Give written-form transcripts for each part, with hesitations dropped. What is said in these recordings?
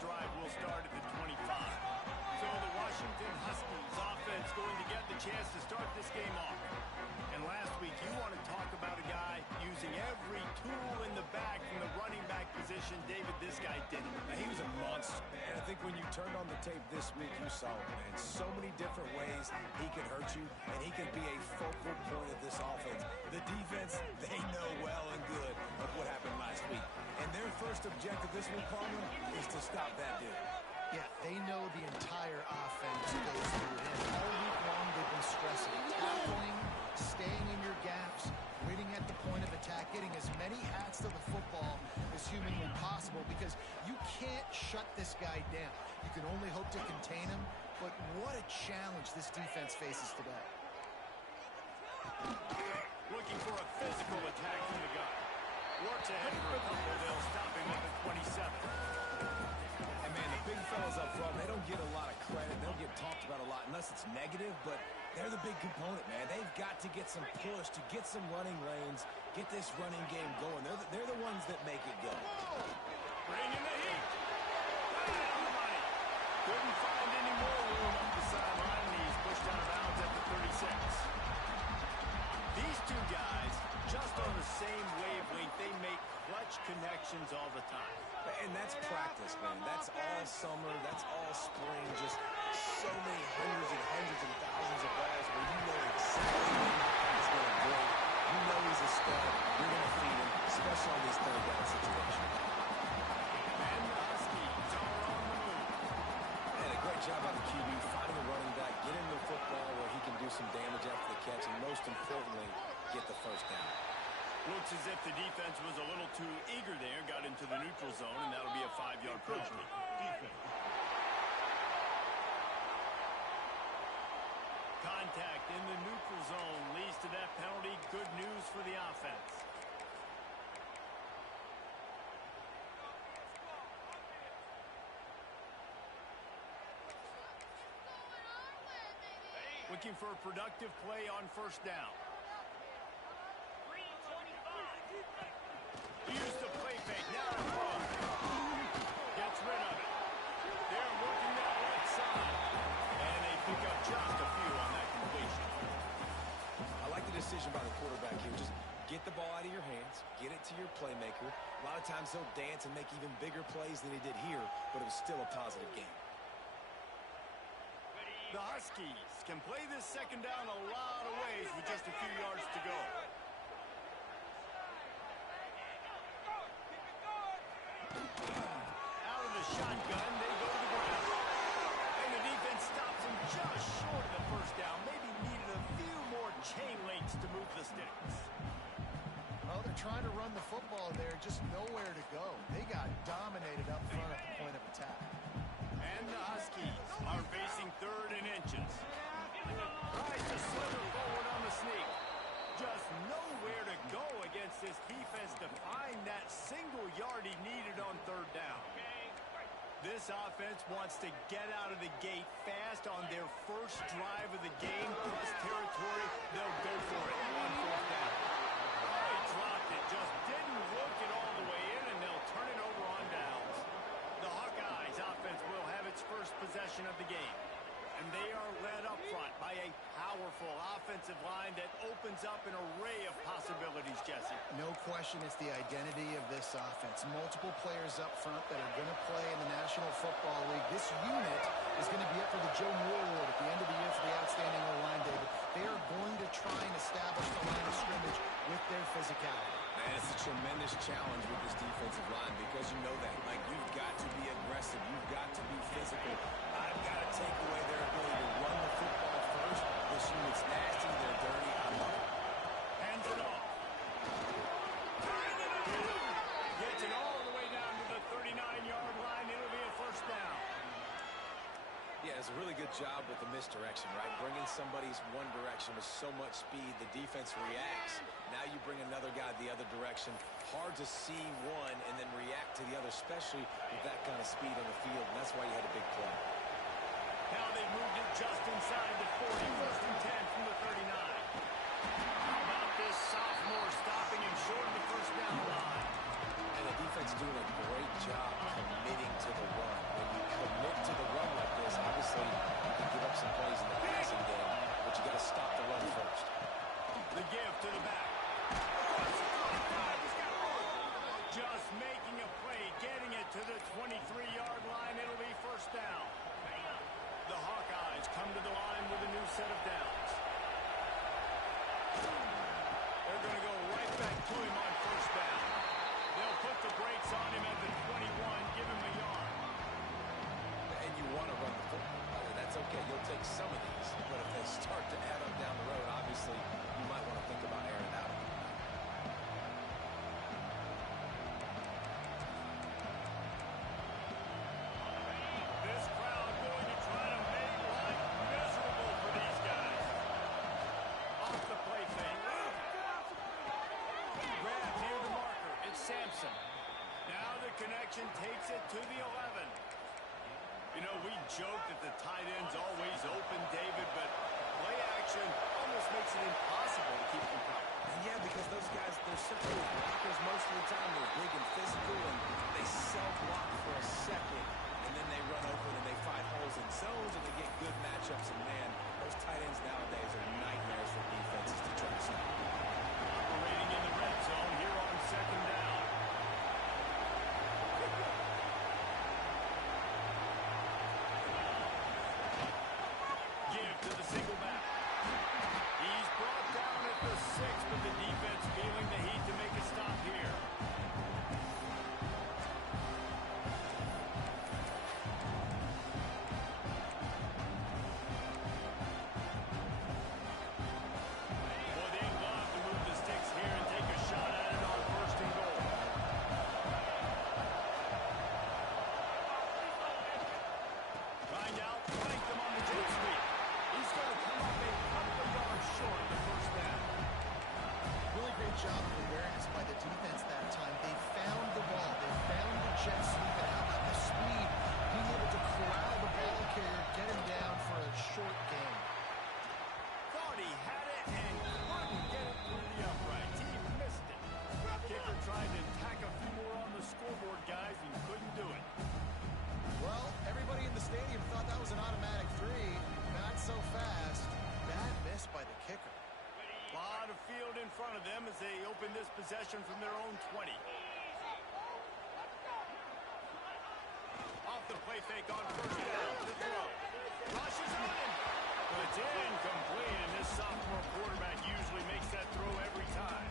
drive will start at the 25. So the Washington Huskies offense going to get the chance to start this game off. And last week, you want to talk about a guy using every tool in the bag from the running back position. David, this guy did it. He was a monster, man. I think when you turned on the tape this week, you saw it, man. So many different ways he can hurt you, and he can be a focal point of this offense. The defense, they know well and good of what happened last week. And their first objective this week, Palmer, is to stop that dude. Yeah, they know the entire offense goes through him. All week long, they've been stressing, tackling, staying in your gaps, winning at the point of attack, getting as many hats to the football as humanly possible because you can't shut this guy down. You can only hope to contain him, but what a challenge this defense faces today. Looking for a physical attack from the gun. Works ahead for a couple. They'll stop him at the 27. And man, the big fellas up front, they don't get a lot of credit. They don't get talked about a lot unless it's negative, but they're the big component, man. They've got to get some push, to get some running lanes, get this running game going. They're the ones that make it go. Bringing the heat. Right on the money. Couldn't find any more room up the sideline, and he's pushed out of bounds at the 36. These two guys, just on the same wavelength, they make clutch connections all the time. And that's practice, man. That's all summer. That's all spring. Just so many hundreds and thousands of balls where you know exactly when he's going to break. You know he's a stud. You're going to feed him, especially on these third down situations. And the Huskies are on the move. And a great job by the QB finding a running back, get him the football where he can do some damage after the catch, and most importantly, get the first down. Looks as if the defense was a little too eager there, got into the neutral zone, and that'll be a 5-yard penalty. Contact in the neutral zone leads to that penalty. Good news for the offense. Looking for a productive play on first down. Use the play fake. Now to throw. Gets rid of it. They're working that right side. And they pick up just a few on that completion. I like the decision by the quarterback here. Just get the ball out of your hands. Get it to your playmaker. A lot of times he'll dance and make even bigger plays than he did here, but it was still a positive game. The Huskies can play this second down a lot of ways with just a few yards to go. Out of the shotgun, they go to the ground. And the defense stops him just short of the first down. Maybe needed a few more chain links to move the sticks. Well, they're trying to run the football there, just nowhere to go. They got dominated up front at the point of attack. And the Huskies are facing third and inches. Tries to slither forward on the sneak. Just nowhere to go against this defense to find that single yard he needed on third down. This offense wants to get out of the gate fast on their first drive of the game. Plus territory, they'll go for it on fourth down. They dropped it, just didn't work it all the way in, and they'll turn it over on downs. The Hawkeyes offense will have its first possession of the game. And they are led up front by a powerful offensive line that opens up an array of possibilities, Jesse. No question it's the identity of this offense. Multiple players up front that are going to play in the National Football League. This unit is going to be up for the Joe Moore Award at the end of the year for the outstanding O-line, David. They are going to try and establish the line of scrimmage with their physicality. Man, it's a tremendous challenge with this defensive line because you know that. Like, you've got to be aggressive. You've got to be physical. I've got to take away their ability to run the football first. This unit's nasty. They're dirty. I love it. Hands it off. Gets it all the way down to the 39-yard line. It'll be a first down. Yeah, it's a really good job with the misdirection, right? Bringing somebody's one direction with so much speed, the defense reacts. Now you bring another guy the other direction. Hard to see one and then react to the other, especially with that kind of speed on the field, and that's why you had a big play. Now they moved it just inside the 40. First and 10 from the 39. How about this sophomore stopping him short of the first down line? And the defense doing a great job committing to the run. Simpson. Now the connection takes it to the 11. You know, we joke that the tight end's always open, David, but play action almost makes it impossible to keep them covered. Yeah, because those guys, they're simply blockers most of the time. They're big and physical, and they self-block for a second, and then they run open and they find holes in zones, and they get good matchups. And, man, those tight ends nowadays are nightmares for defenses to try to stop. Operating in the red zone here on second down. Give to the single back. He's brought down at the 6, but the defense feeling the heat to make a stop here. Boy, they'd love to move the sticks here and take a shot at it on first and goal. Trying to outflank them on the jet sweep. He's going to come up a couple of yards short of the first down. Really great job of awareness by the defense that time. They found the ball. They found the jet sweep, and how about the speed? Being able to corral the ball carrier, get him down for a short gain. Thought he had it and couldn't get it through the uprights. He missed it. Kicker tried to tack a few more on the scoreboard, guys, and couldn't do it. Well, everybody in the stadium thought that was an automatic 3. Not so fast. Bad miss by the kicker. A lot of field in front of them as they open this possession from their own 20. Off the play fake on first down to throw. Rushes on him. But it's incomplete, and this sophomore quarterback usually makes that throw every time.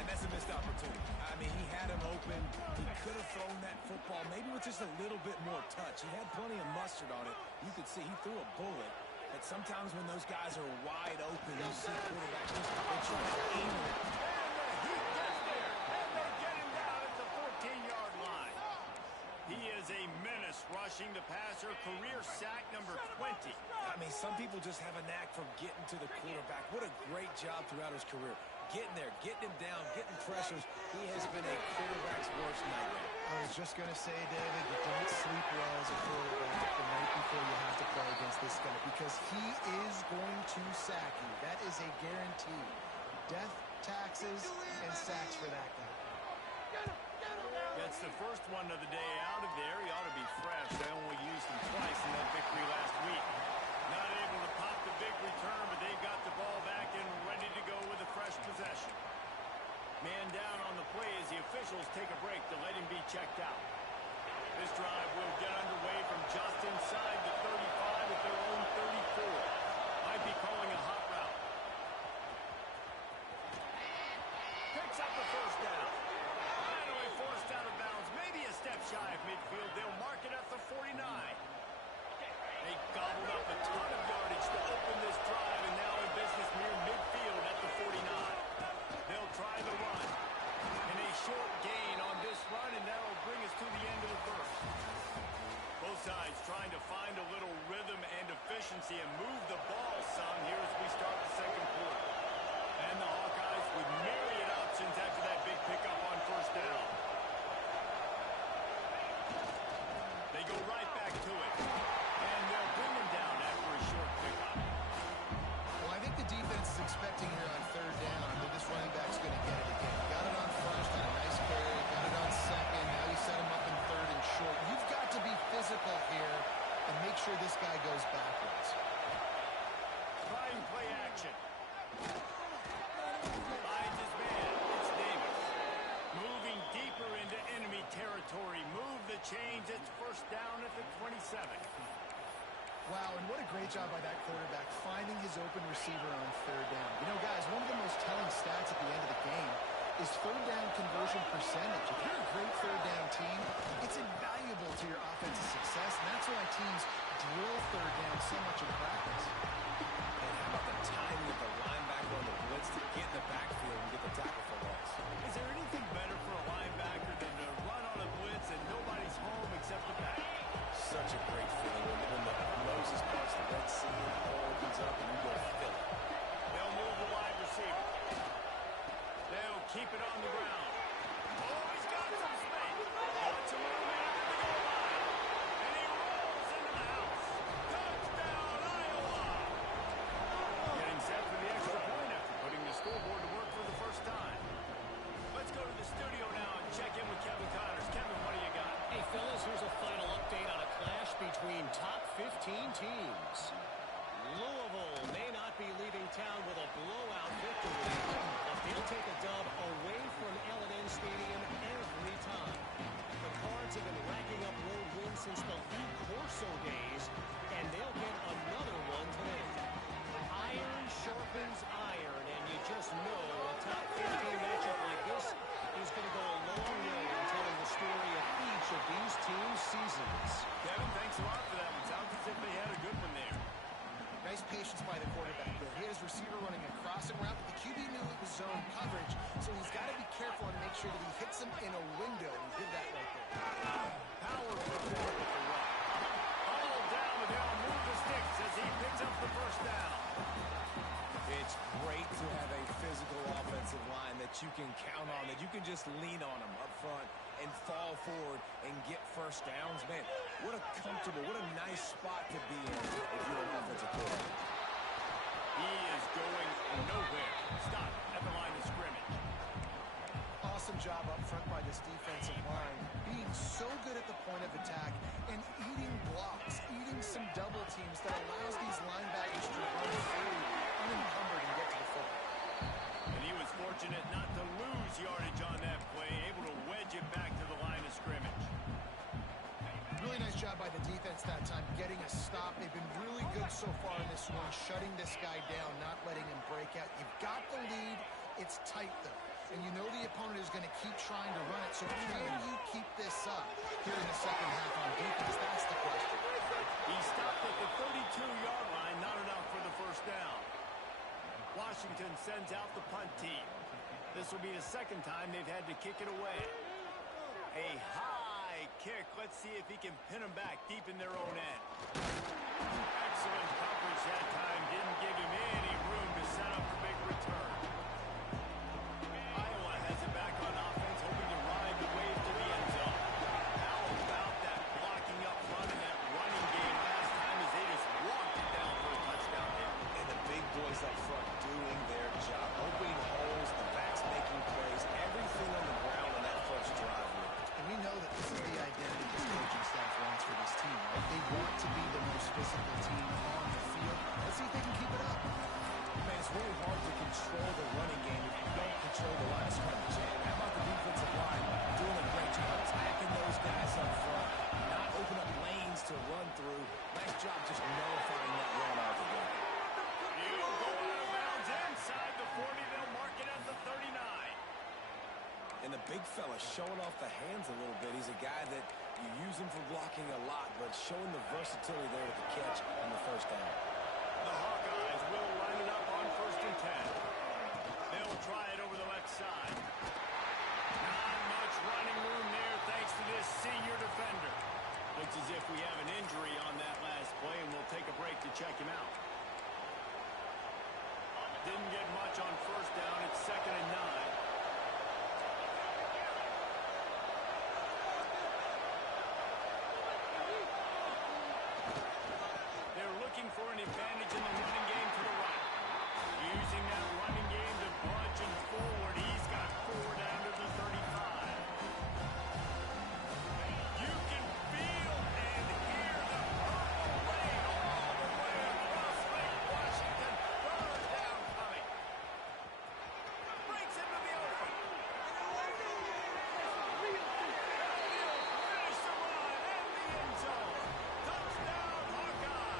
And that's a missed opportunity. I mean, he had him open. He could have thrown that football maybe with just a little bit more touch. He had plenty of mustard on it. You could see he threw a bullet. But sometimes when those guys are wide open, you see quarterbacks just try to aim it. And the heat gets there. And they get him down at the 14-yard line. He is a menace rushing the passer. Career sack number 20. I mean, some people just have a knack for getting to the quarterback. What a great job throughout his career. Getting there, getting him down, getting pressures. He has been a quarterback's worst nightmare. I was just going to say, David, you don't sleep well as a quarterback the night before you have to play against this guy because he is going to sack you. That is a guarantee. Death, taxes, and sacks for that guy. That's the first one of the day out of there. He ought to be fresh. They only used him twice in that victory last week. Not able to pop the big return, but they got the ball back and ready to go with a fresh possession. Man down on the play as the officials take a break to let him be checked out. This drive will get underway from just inside the 35 at their own 34. Might be calling a hot route. Picks up the first down. Finally forced out of bounds. Maybe a step shy of midfield. They'll mark it at the 49. They gobbled up a ton of yardage to open this drive, and now in business near midfield at the 49. They'll try the run. And a short gain on this run, and that'll bring us to the end of the first. Both sides trying to find a little rhythm and efficiency and move the ball some here as we start the second quarter. And the Hawkeyes with myriad options after that big pickup on first down. They go right back to it. And they'll bring him down after a short pickup. Well, I think the defense is expecting here on third down that this running back's going to get it again. Got it on first, had a nice carry, got it on second, now you set him up in third and short. You've got to be physical here and make sure this guy goes backwards. Trying play action. Finds his man. It's Davis. Moving deeper into enemy territory. Move the chains. It's first down at the 27. Wow, and what a great job by that quarterback finding his open receiver on third down. You know, guys, one of the most telling stats at the end of the game is third down conversion percentage. If you're a great third down team, it's invaluable to your offensive success, and that's why teams drill third down so much in practice. And how about the timing of the linebacker on the blitz to get in the backfield and get the tackle for loss? Is there anything better for a linebacker than to run on a blitz and nobody's home except the back? Such a great feeling when the Moses parts the Red Sea and the hole opens up and you go fill it. They'll move the wide receiver. They'll keep it on the ground. Oh, he's got you can count on, that you can just lean on them up front and fall forward and get first downs. Man, what a comfortable, what a nice spot to be in if you're an offensive coordinator. He is going nowhere. Stop at the line of scrimmage. Awesome job up front by this defensive line, being so good at the point of attack and eating blocks, eating some double teams that allows these linebackers to run free, unencumbered, and get to the football. And he was fortunate not to lose yardage on that play, able to wedge it back to the line of scrimmage. Really nice job by the defense that time, getting a stop. They've been really good so far in this one, shutting this guy down, not letting him break out. You've got the lead. It's tight, though. And you know the opponent is going to keep trying to run it. So can you keep this up here in the second half on defense? That's the question. He stopped at the 32-yard line, not enough for the first down. Washington sends out the punt team. This will be the second time they've had to kick it away. A high kick. Let's see if he can pin them back deep in their own end. Excellent coverage that time. Didn't give him any room to set up the big return. Iowa has it back on offense, hoping to ride the wave to the end zone. How about that blocking up front in that running game last time as they just walked it down for a touchdown hit. And the big boys up front doing their job, opening holes, the backs making plays, everything on the ground on that first drive. And we know that this is the identity this coaching staff wants for this team, right? They want to be the most physical team on the field. Let's see if they can keep it up. Man, it's really hard to control the running game if you don't control the line of scrimmage. And how about the defensive line doing a great job attacking those guys up front, not open up lanes to run through. Nice job just nullifying that run altogether. He'll go out of bounds inside the 40. They'll mark it at the 39. And the big fella showing off the hands a little bit. He's a guy that you use him for blocking a lot, but showing the versatility there with the catch on the first down. The Hawkeyes will line it up on 1st and 10. They'll try it over the left side. Not much running room there thanks to this senior defender. Looks as if we have an injury on that last play, and we'll take a break to check him out. Didn't get much on 1st down. It's 2nd and 9. For an advantage in the running game to the right. Using that running game to punch and forward. He's got 4 down to the 35. You can feel and hear the purple rain all the way across Lake Washington. 3rd down coming. Breaks into the open. Finish the run and the end zone. Touchdown, Hawkeye.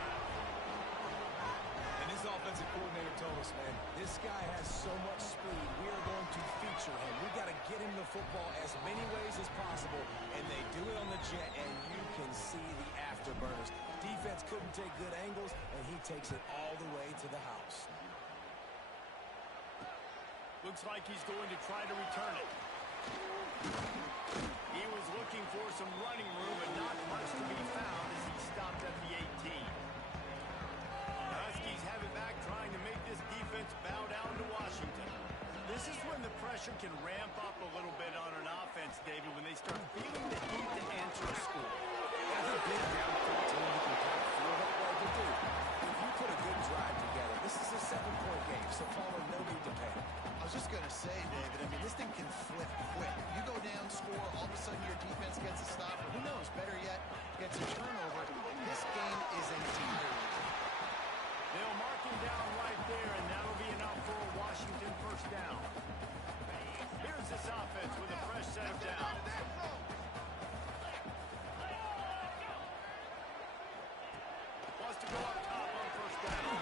Offensive coordinator told us, man, this guy has so much speed. We are going to feature him. We got to get him the football as many ways as possible, and they do it on the jet, and you can see the afterburners. Defense couldn't take good angles, and he takes it all the way to the house. Looks like he's going to try to return it. He was looking for some running room, but not much to be found as he stopped at the 18. Huskies have it back, trying to make this defense bow down to Washington. This is when the pressure can ramp up a little bit on an offense, David, when they start feeling the need to answer a score. As a big downfield team, you can kind of feel that way, but dude, if you put a good drive together, this is a 7-point game, so Paulo, no need to panic. I was just going to say, David, I mean, this thing can flip quick. You go down, score, all of a sudden your defense gets a stop, or who knows, better yet, gets a turnover. This game is a team. They'll mark him down right there, and that'll be enough for a Washington first down. Here's this offense with a fresh set of downs. Wants to go up top on first down.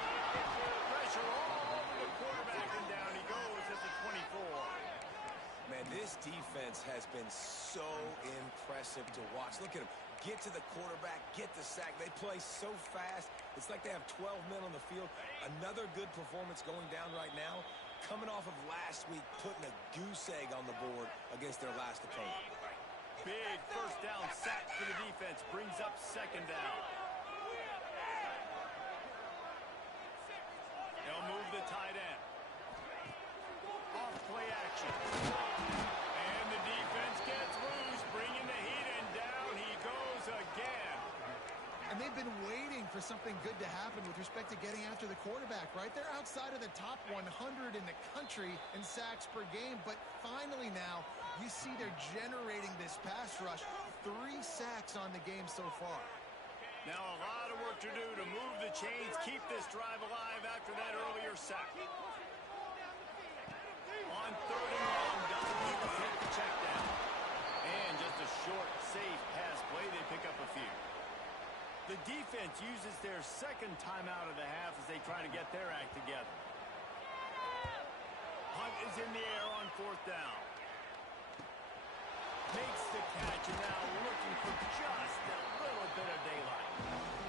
Pressure all over the quarterback, and down he goes at the 24. Man, this defense has been so impressive to watch. Look at him. Get to the quarterback, get the sack. They play so fast. It's like they have 12 men on the field. Another good performance going down right now. Coming off of last week, putting a goose egg on the board against their last opponent. Big first down sack for the defense. Brings up 2nd down. They'll move the tight end. Off play action. for something good to happen with respect to getting after the quarterback, right? They're outside of the top 100 in the country in sacks per game, but finally now you see they're generating this pass rush. 3 sacks on the game so far. Now a lot of work to do to move the chains, keep this drive alive after that earlier sack. On 3rd and long, doesn't need to take the check down. And just a short, safe pass play, they pick up a few. The defense uses their second timeout of the half as they try to get their act together. Hunt is in the air on 4th down. Makes the catch and now looking for just a little bit of daylight.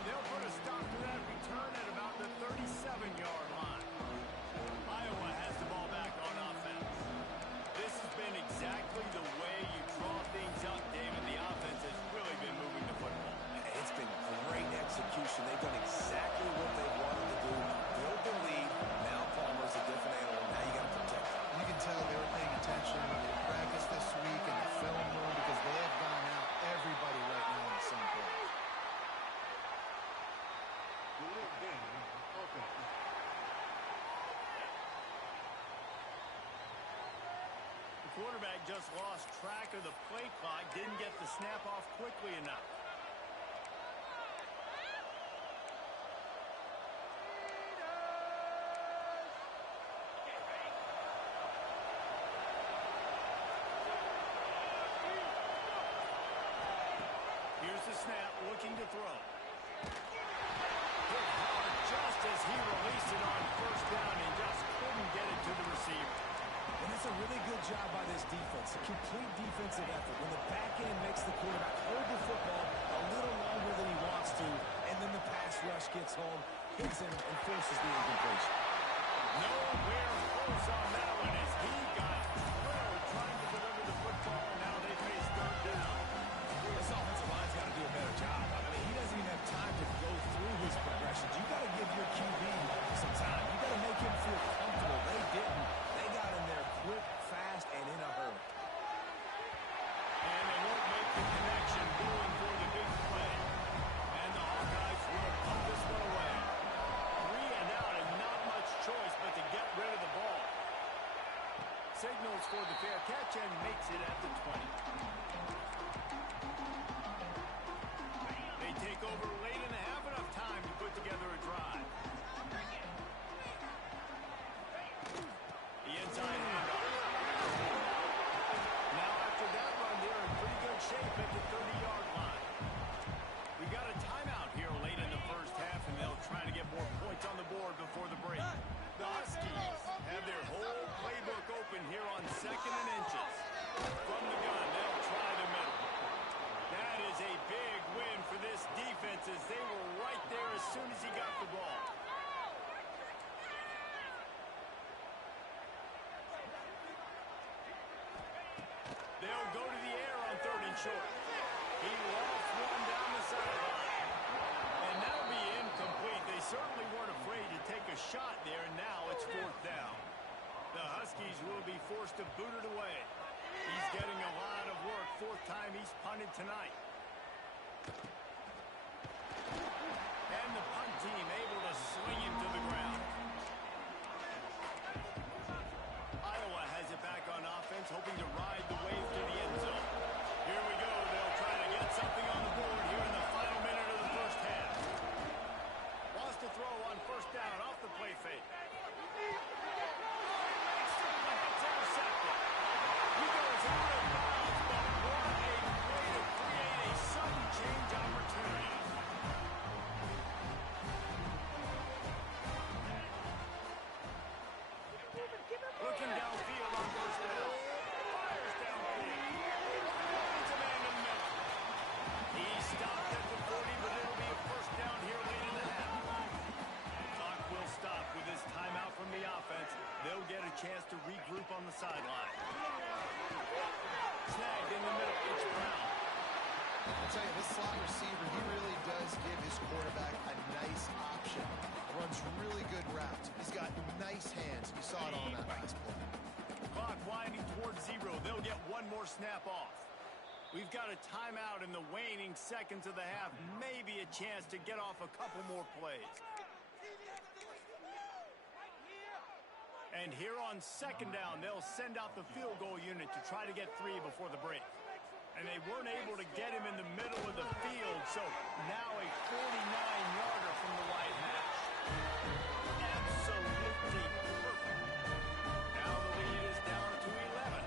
They'll put a stop to that return at about the 37-yard line. Iowa has the ball back on offense. This has been exactly the way you draw things up, David. The offense has really been moving the football. It's been great execution. They've done exactly what they wanted to do. Build the lead. Now Palmer's a different animal. Now you got to protect him. You can tell they were paying attention in practice this week in the film room because they have gone out everybody right now on the same page. The quarterback just lost track of the play clock, didn't get the snap off quickly enough. Here's the snap, looking to throw. Hit hard just as he released it on 1st down and just couldn't get it to the receiver. And it's a really good job by this defense. A complete defensive effort. When the back end makes the quarterback hold the football a little longer than he wants to, and then the pass rush gets home, hits him, and forces the incompletion. Nowhere close on that one as he got thrilled trying to deliver the football. Now they face 3rd down. This offensive line's got to do a better job. I mean, he doesn't even have time to go through his progressions. You got to give your QB some time. You got to make him feel comfortable. They didn't. They got in there quick, fast, and in a hurry. And they won't make the connection going for the big play. And the Hawkeyes will pump this one away. 3 and out and not much choice but to get rid of the ball. Signals for the fair catch and makes it at the 20. They take over late in the half, enough time to put together a drive. The inside handoff. Now after that run, they're in pretty good shape at the 30-yard line. We got a timeout here late in the first half, and they'll try to get more points on the board before the break. The Huskies have their whole playbook open here on 2nd and inches. From the gun, they'll try the middle. That is a big win for this defense as they were right there as soon as he got the ball. They'll go to the air on 3rd and short. He lost one down the sideline. And that'll be incomplete. They certainly weren't afraid to take a shot there, and now it's 4th down. The Huskies will be forced to boot it away. He's getting a lot of work. 4th time he's punted tonight. And the punt team able to swing him to the ground. Iowa has it back on offense, hoping to ride the wave to the end zone. Here we go. They'll try to get something on the board here in the final minute of the first half. Wants to throw on 1st down off the play fake. It's intercepted. He goes out of bounds, but what a way to create a sudden change opportunity. Looking downfield on 1st down. Fires downfield. It's a man in the middle. He stopped at the 40, but it'll be a 1st down here late in the half. Clock will stop with this timeout from the offense. They'll get a chance to regroup on the sideline. Snagged in the middle. It's Brown. I'll tell you, this slot receiver, he really does give his quarterback a nice option. Runs really good routes. He's got nice hands. You saw it on that last play. Clock winding towards 0. They'll get one more snap off. We've got a timeout in the waning seconds of the half. Maybe a chance to get off a couple more plays. And here on second down, they'll send out the field goal unit to try to get 3 before the break. And they weren't able to get him in the middle of the field, so now a 49-yarder from the wide hash. Absolutely perfect. Now the lead is down to 11.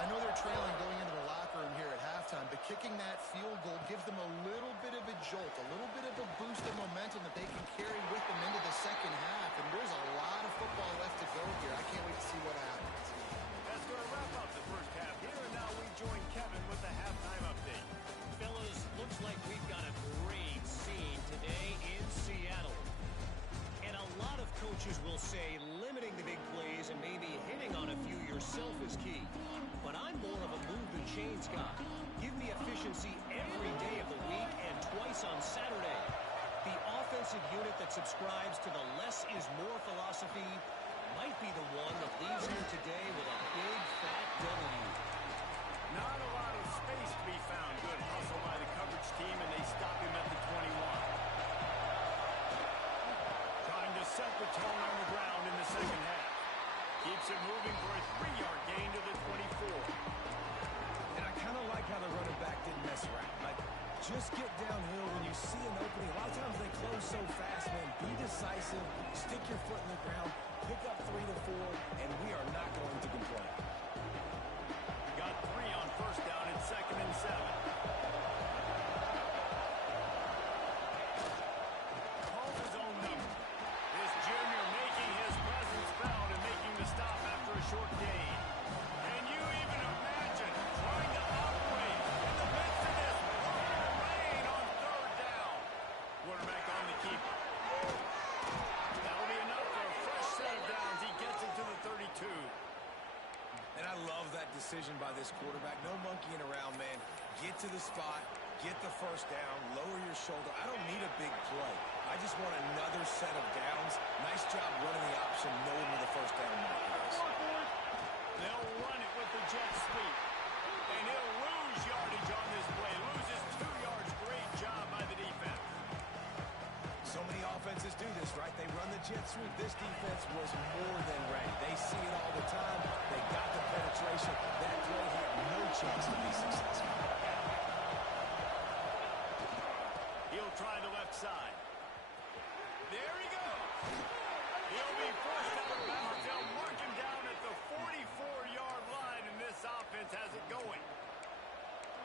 I know they're trailing going into the locker room here at halftime, but kicking that field goal gives them a little bit of a jolt, a little bit of a boost of momentum that they can carry with them into the second half. And there's a lot of football left to go here. I can't wait to see what happens. That's going to wrap up the first half here, and now we join Kevin with the halftime update. Fellas, looks like we've got a great scene today in Seattle. And a lot of coaches will say limiting the big plays and maybe hitting on a few yourself is key. But I'm more of a move the chains guy. Give me efficiency every day of the week and twice on Saturday. The offensive unit that subscribes to the less is more philosophy might be the one that leaves here today with a big fat W. Not a lot of space to be found. Good hustle by the coverage team, and they stop him at the 21. Trying to set the tone on the ground in the second half. Keeps it moving for a 3-yard gain to the 24. And I kind of like how the running back didn't mess around. Like, just get downhill when you see an opening. A lot of times they close so fast, man. Be decisive, stick your foot in the ground, pick up 3 to 4, and we are not going to complain. Got 3 on first down and 2nd and 7. Calls his own number. This junior making his presence felt and making the stop after a short gain. Can you even imagine trying to operate in the midst of this pouring rain on 3rd down? Quarterback on the keeper. That'll be enough for a fresh set of downs. He gets it to the 32. And I love that decision by this quarterback. No monkeying around, man. Get to the spot, get the first down, lower your shoulder. I don't need a big play. I just want another set of downs. Nice job running the option, knowing where the first down marker is. They'll run it with the jet sweep. And he'll lose yardage on this play. Loses 2 yards. Great job by the defense. So many offenses do this, right? They run the jet sweep. This defense was more than ready. They see it all the time. They got the penetration. That play had no chance to be successful. He'll try the left side. There he goes. He'll be forced out of bounds. They'll mark him down at the 44-yard line, and this offense has it going.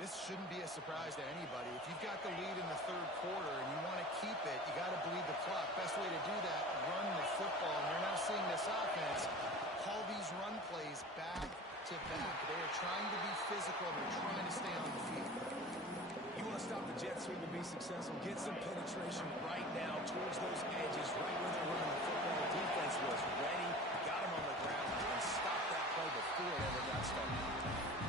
This shouldn't be a surprise to anybody. If you've got the lead in the 3rd quarter and you want to keep it, you got to bleed the clock. Best way to do that, run the football. And you're now seeing this offense call these run plays back to back. They are trying to be physical. They're trying to stay on the field. You want to stop the jet sweep and be successful, get some penetration right now towards those edges, right where they're running the football. The defense was ready, got him on the ground, and stopped that play before it ever got started.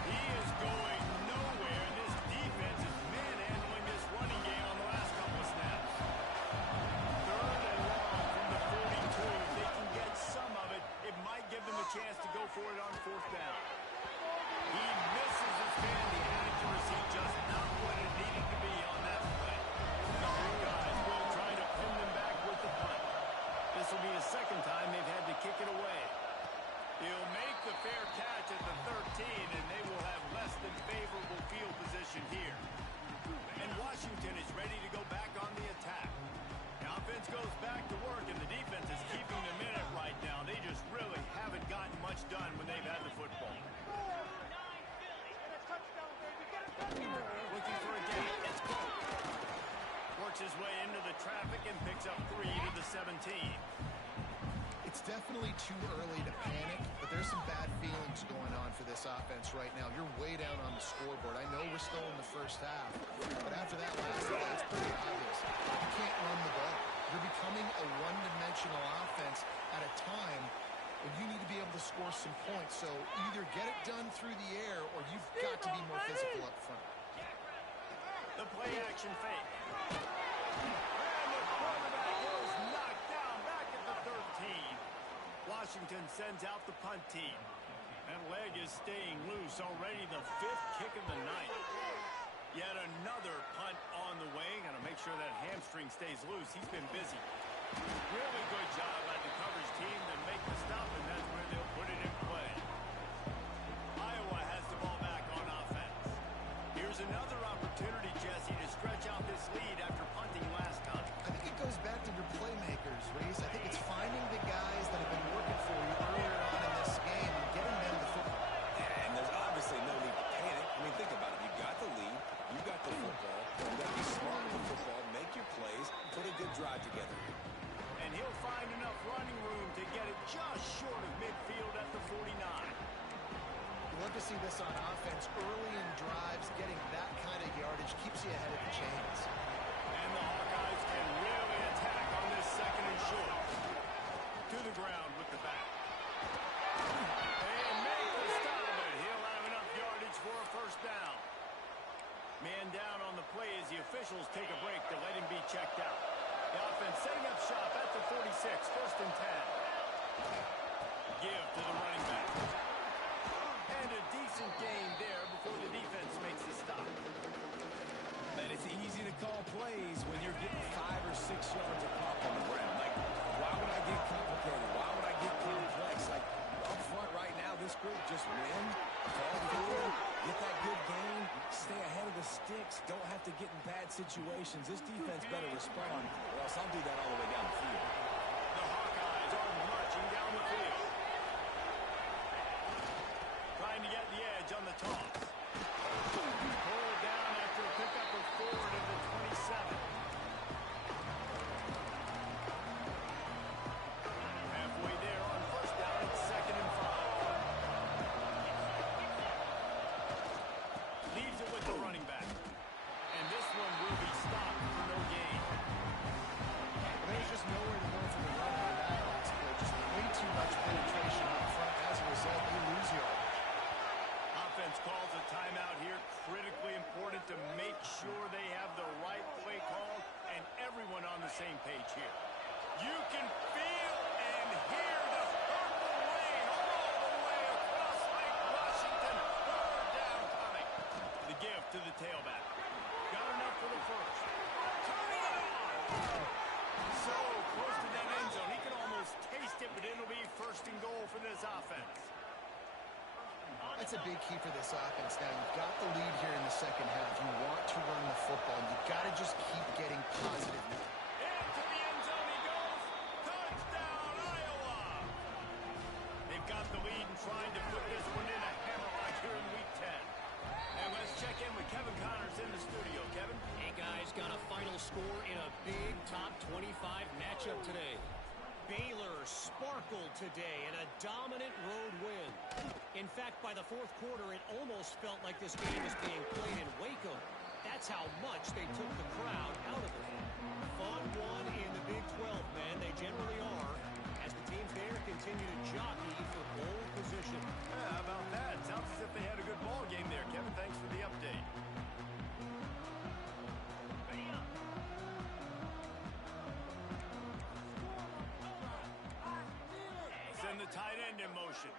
He is going nowhere, and this defense is manhandling this running game on the last couple of snaps. 3rd and long from the 42. If they can get some of it, it might give them a chance to go for it on 4th down. He misses his man. The accuracy just not what it needed to be on that play. The big guys will try to pin them back with the punt. This will be the 2nd time they've had to kick it away. He'll make the fair catch at the 13, and they will have less than favorable field position here. And Washington is ready to go back on the attack. The offense goes back to work, and the defense is keeping them in it right now. They just really haven't gotten much done when they've had the football. Looking for a gain. It's close. Works his way into the traffic and picks up 3 to the 17. It's definitely too early to panic, but there's some bad feelings going on for this offense right now. You're way down on the scoreboard. I know we're still in the first half, but after that last play, it's pretty obvious. You can't run the ball. You're becoming a one-dimensional offense at a time when you need to be able to score some points. So either get it done through the air or you've got to be more physical up front. The play action fake. And the quarterback was knocked down back at the 13. Washington sends out the punt team. That leg is staying loose. Already the 5th kick of the night. Yet another punt on the way. Got to make sure that hamstring stays loose. He's been busy. Really good job by the coverage team to make the stop, and that's where they'll put it in play. Iowa has the ball back on offense. Here's another opportunity, Jesse, to stretch out this lead after punting last time. I think it goes back to your playmakers, Reese. I think it's finding the guys that have been working for you earlier on in this game and getting them the football. Yeah, and there's obviously no need to panic. I mean, think about it. You got the lead. You got the football. You got to be smart with the football, make your plays, put a good drive together. And he'll find enough running room to get it just short of midfield at the 49. You love to see this on offense early in drives. Getting that kind of yardage keeps you ahead of the chains. And the Hawkeyes can really attack on this 2nd and short. To the ground with the back. And make the stop, but he'll have enough yardage for a 1st down. Man down on the play as the officials take a break to let him be checked out. The offense setting up shop at the 46, 1st and 10. Give to the running back. And a decent gain there before the defense makes the stop. Man, it's easy to call plays when you're getting 5 or 6 yards of pop on the ground. Like, why would I get complicated? Why would I get complex? Like, up front right now, this group just win, fall forward, get that good gain, stay ahead of the sticks, don't have to get in bad situations. This defense better respond, or else I'll do that all the way down the field. The Hawkeyes are marching down the field. Trying to get the edge on the toss. Pulled down after a pickup of 4 to the 27. Halfway there on 1st down, it's 2nd and 5. Leaves it with the running back. And this one will be stopped for no gain. There's just nowhere to go from the run on that last play. Just way too much penetration up front. As a result, they lose yardage. Offense calls a timeout here. Critically important to make sure they have the right play call and everyone on the same page here. You can feel and hear the purple rain all the way across Lake Washington. 3rd down coming. The give to the tailback. Got enough for the 1st. Turning it on. So close to that end zone. He can almost taste it, but it'll be 1st and goal for this offense. That's a big key for this offense. Now, you've got the lead here in the 2nd half. You want to run the football. You've got to just keep getting positive. Into the end zone he goes. Touchdown, Iowa! They've got the lead and trying to put this one in a hammerlock here in Week 10. And let's check in with Kevin Connors in the studio. Kevin? Hey, guys, got a final score in a big top 25 matchup today. Baylor sparkled today in a dominant road win. In fact, by the 4th quarter, it almost felt like this game was being played in Waco. That's how much they took the crowd out of it. Fun one in the Big 12, man. They generally are, as the teams there continue to jockey for pole position. How about that? Sounds as if they had a good ball game there. Kevin, thanks for the update. Send the tight end in motion.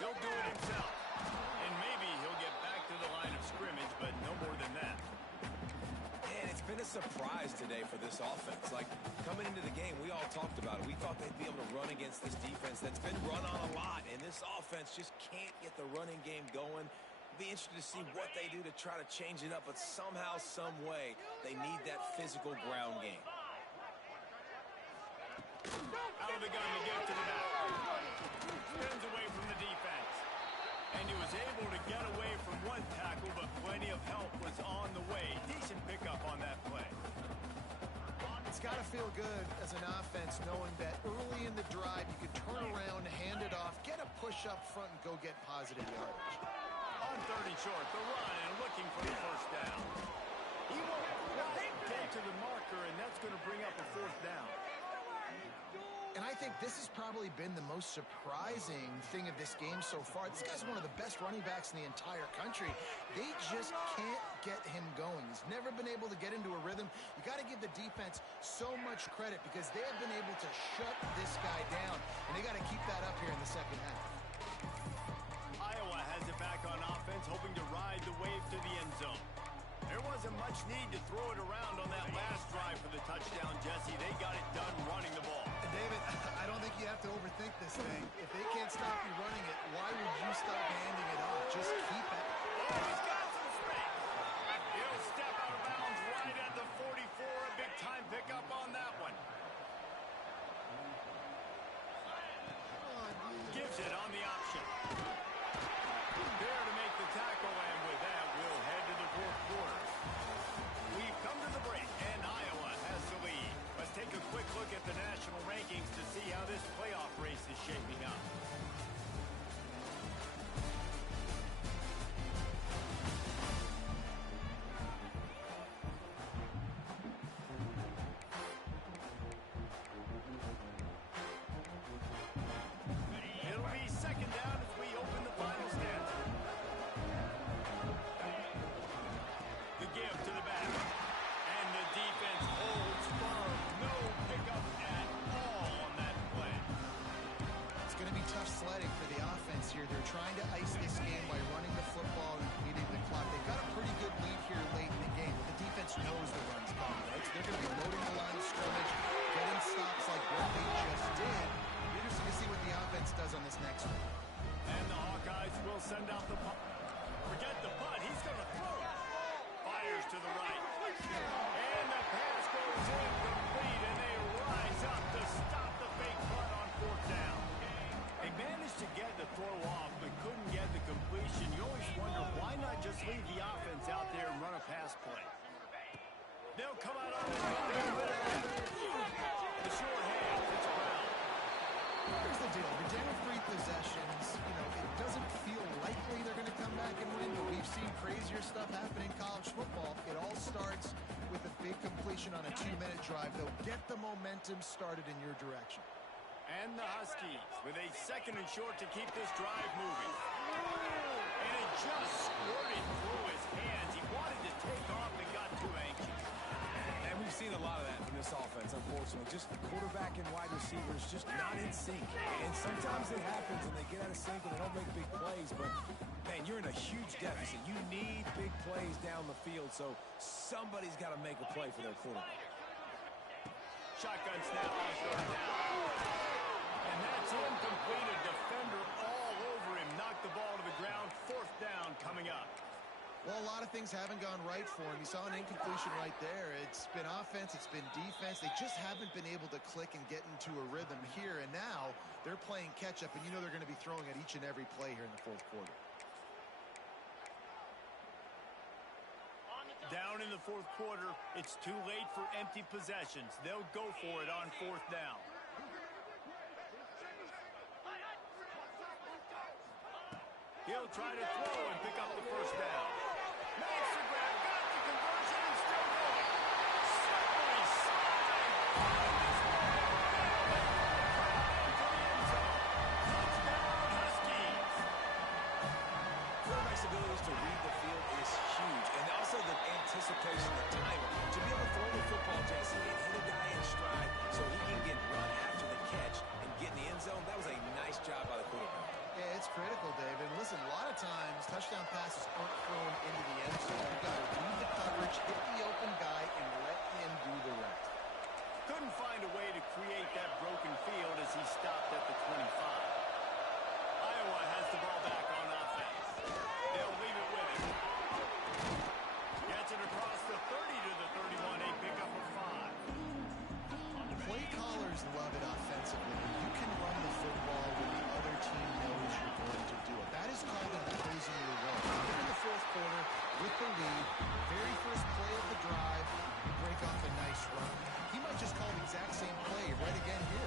He'll do it himself. And maybe he'll get back to the line of scrimmage, but no more than that. And it's been a surprise today for this offense. Like, coming into the game, we all talked about it. We thought they'd be able to run against this defense that's been run on a lot. And this offense just can't get the running game going. Be interested to see what they do to try to change it up. But somehow, some way, they need that physical ground game. Out of the gun to get to the back. Spins away from the defense. And he was able to get away from one tackle, but plenty of help was on the way. Decent pickup on that play. It's got to feel good as an offense knowing that early in the drive you can turn around, hand it off, get a push up front, and go get positive yardage. On 3rd and short, the run and looking for the 1st down. He won't quite get to the marker, and that's going to bring up a 4th down. And I think this has probably been the most surprising thing of this game so far. This guy's one of the best running backs in the entire country. They just can't get him going. He's never been able to get into a rhythm. You got to give the defense so much credit because they have been able to shut this guy down, and they got to keep that up here in the second half. Iowa has it back on offense, hoping to ride the wave to the end zone. There wasn't much need to throw it around on that last drive for the touchdown, Jesse. They got it done running the ball. And David, I don't think you have to overthink this thing. If they can't stop you running it, why would you stop handing it off? Just keep it. Oh, he's got some space. He'll step out of bounds right at the 44. A big-time pickup on that one. Gives it on the option. There to make the tackle, and with that, we'll head to the fourth quarter. We've come to the break, and Iowa has the lead. Let's take a quick look at the national rankings to see how this playoff race is shaping up. It'll be second down as we open the final stanza. The give to the back. And the defense holds firm. No pickup at all on that play. It's going to be tough sledding for the offense here. They're trying to ice this game by running the football and beating the clock. They've got a pretty good lead here late in the game. But the defense knows the run's coming, right? So they're going to be loading the line of scrimmage, getting stops like what they just did. Interesting to see what the offense does on this next one. And the Hawkeyes will send out the punt. Forget the punt. He's going to throw it. Fires to the right. And the pass goes incomplete, and they rise up to stop the fake punt on fourth down. They managed to get the throw off, but couldn't get the completion. You always wonder, why not just leave the offense out there and run a pass play? They'll come out on the short half. It's Brown. Here's the deal. You're down 3 possessions. You know, it doesn't feel likely they're going to come back and win, but we've seen crazier stuff happen in college football. It all starts with a big completion on a 2-minute drive. They'll get the momentum started in your direction. And the Huskies with a second and short to keep this drive moving. And it just squirted through his hands. He wanted to take off and got too anxious. And we've seen a lot of that from this offense, unfortunately. Just quarterback and wide receivers just not in sync. And sometimes it happens and they get out of sync and they don't make big plays. But, man, you're in a huge deficit. You need big plays down the field, so somebody's got to make a play for their quarterback. Shotgun snap on third down. And that's incomplete. A defender all over him. Knocked the ball to the ground. Fourth down coming up. Well, a lot of things haven't gone right for him. You saw an incompletion right there. It's been offense, it's been defense. They just haven't been able to click and get into a rhythm here. And now they're playing catch-up, and you know they're going to be throwing at each and every play here in the fourth quarter. Down in the fourth quarter, it's too late for empty possessions. They'll go for it on fourth down. He'll try to throw and pick up the first down. Makes the grab, got the conversion, and still going. Slippery slide. Touchdown, Huskies. Quarterback's abilities to read the field is huge, and also the anticipation, the timing. To be able to throw the football, Jesse, and hit a guy in stride so he can get run after the catch and get in the end zone, that was a nice job by the quarterback. Yeah, it's critical, David. Listen, a lot of times touchdown passes aren't thrown into the end zone. You've got to read the coverage, hit the open guy, and let him do the rest. Couldn't find a way to create that broken field as he stopped at the 25. Iowa has the ball back on offense. They'll leave it with him. Gets it across the 30 to the 31. A pickup of 5. Play callers love it offensively. You can run the football when the other team knows you're going to do it. That is called imposing your will. Here in the fourth quarter with the lead, very first play of the drive, you break off a nice run. He might just call the exact same play right again here.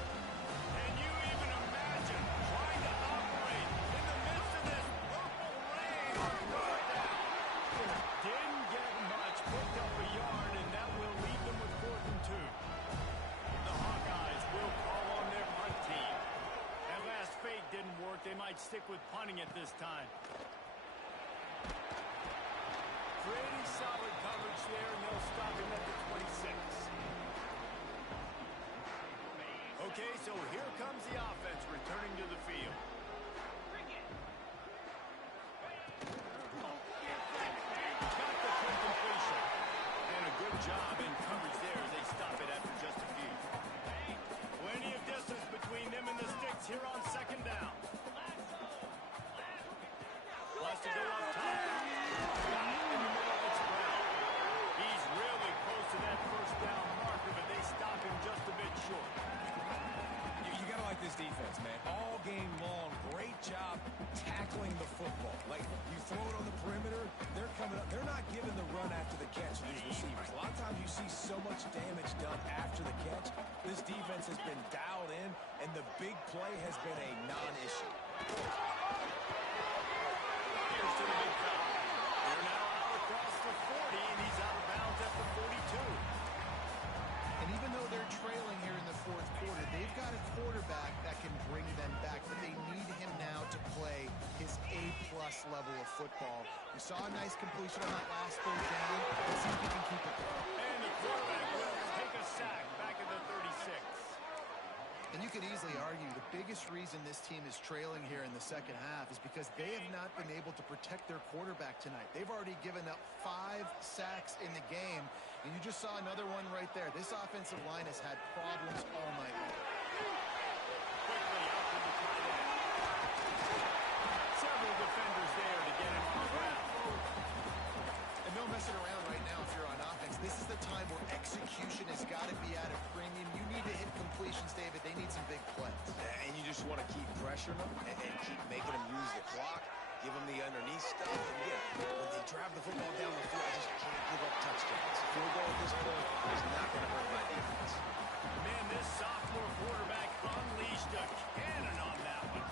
might stick with punting at this time. Pretty solid coverage there, and they'll stop him at the 26. Okay, so here comes the offense returning to the field. Got the quick completion. And a good job in coverage there as they stop it after just a few. Plenty of distance between them and the sticks here on second down. Wants to go up top. Got it in the middle of its ground. He's really close to that first down marker, but they stop him just a bit short. You gotta like this defense, man. All game long, great job tackling the football. Like, you throw it on the perimeter, they're coming up. They're not giving the run after the catch to these receivers. A lot of times you see so much damage done after the catch. This defense has been dialed in, and the big play has been a non-issue. Here's to the big fella. They're now out across the 40, and he's out of bounds at the 42. And even though they're trailing here in the fourth quarter, they've got a quarterback that can bring them back, but they need him now to play his A-plus level of football. We saw a nice completion on that last third down. Let's see if he can keep it going. And the quarterback will take a sack back at the 36. And you could easily argue the biggest reason this team is trailing here in the second half is because they have not been able to protect their quarterback tonight. They've already given up 5 sacks in the game, and you just saw another one right there. This offensive line has had problems all night long. Quickly out to the tight end. Several defenders there to get him on the ground. And no messing around right now if you're on offense. This is the time where execution has got to be at a premium. You need to hit completions, David. They need some big plays. And you just want to keep pressuring them and keep making them use the clock, give them the underneath stuff. And again, when they drive the football down the field, I just can't give up touchdowns. Field goal at this point is not going to hurt my defense. Man, this sophomore quarterback unleashed a cannon on that one.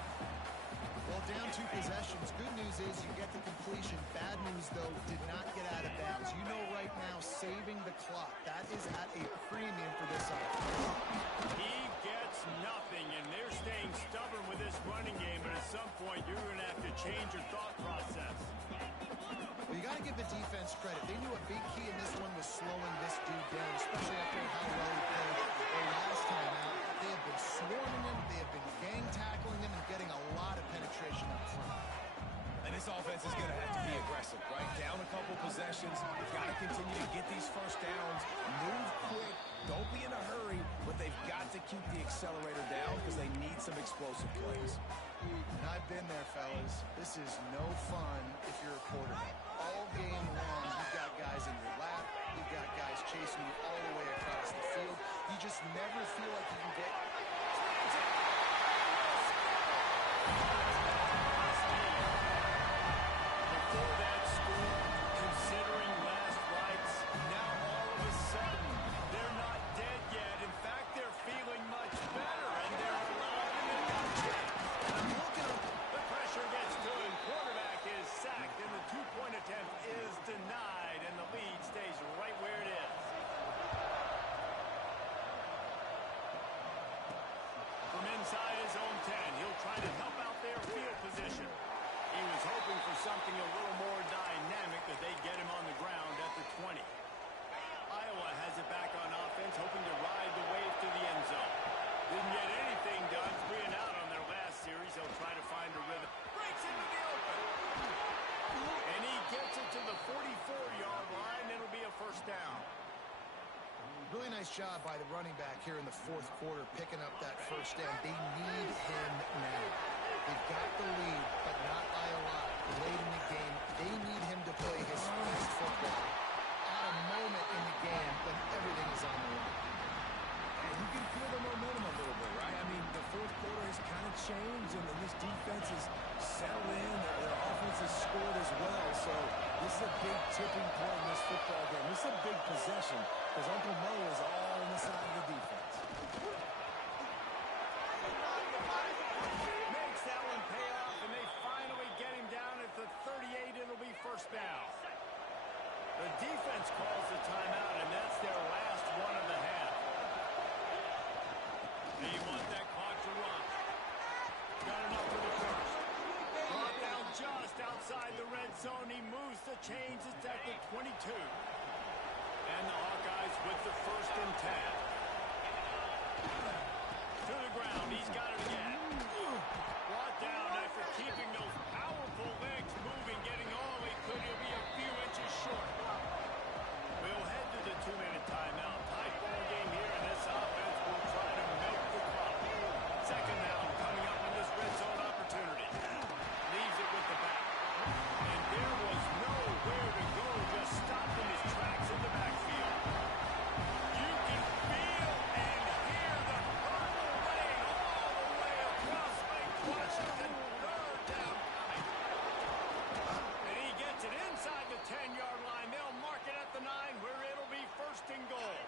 Well, down 2 possessions. Good news is you get the completion. Bad news, though, did not get out of bounds. You know right now, saving the clock, that is at a premium for this offense. He gets nothing, and they're staying stubborn with this running game, but at some point you're going to have to change your thought process. Well, you got to give the defense credit. They knew a big key in this one was slowing this dude down, especially after how well he played the last time out. They have been swarming him, they have been gang tackling him, and getting a lot of penetration up front. And this offense is going to have to be aggressive, right? Down a couple possessions. They've got to continue to get these first downs, move quick, don't be in a hurry, but they've got to keep the accelerator down because they need some explosive plays. And I've been there, fellas. This is no fun if you're a quarterback. All game long, you've got guys in your lap. You've got guys chasing you all the way across the field. You just never feel like you can get... Before that score, considering last rights, now all of a sudden, they're not dead yet. In fact, they're feeling much better, and they're alive and they've got a chance. I'm looking up. The pressure gets to him. Quarterback is sacked, and the 2-point attempt is denied, and the lead stays right where it is. From inside his own 10, he'll try to help out their field position. He was hoping for something a little more dynamic, but they get him on the ground at the 20. Iowa has it back on offense, hoping to ride the wave to the end zone. Didn't get anything done, 3 and out on their last series. They'll try to find a rhythm. Breaks into the open. And he gets it to the 44-yard line. It'll be a first down. Really nice job by the running back here in the fourth quarter, picking up that first down. They need him now. They've got the lead, but not by a lot. Late in the game, they need him to play his best football at a moment in the game when everything is on the line. And you can feel the momentum a little bit, right? I mean, the fourth quarter has kind of changed, and this defense is settled in. Their offense has scored as well. So this is a big tipping point in this football game. This is a big possession because Uncle Mo is all on the side of the defense. Makes that one pay off, and they finally get him down at the 38. It'll be first down. The defense calls the timeout, and that's their last one of the half. They want that clock to run. Got enough for the first. zone. He moves the chains. It's at the 22. And the Hawkeyes with the 1st and 10. To the ground. He's got it again. Brought down after keeping those powerful legs moving, getting all he could. He'll be a few inches short. We'll head to the 2-minute timeout. Tight ball game here, and this offense will try to milk the clock. 2nd down coming up on this red zone opportunity. Leaves it with the back. And there was nowhere to go, just stopped in his tracks in the backfield. You can feel and hear the purple rain all the way across Lake Washington. 3rd down coming. And he gets it inside the 10-yard line. They'll mark it at the 9 where it'll be 1st and goal.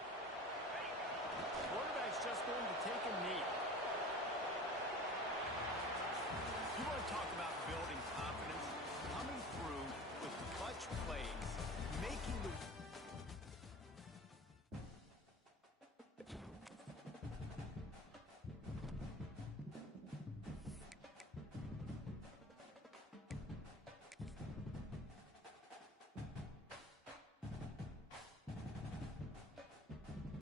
Quarterback's just going to take a knee. You want to talk about building confidence? Coming through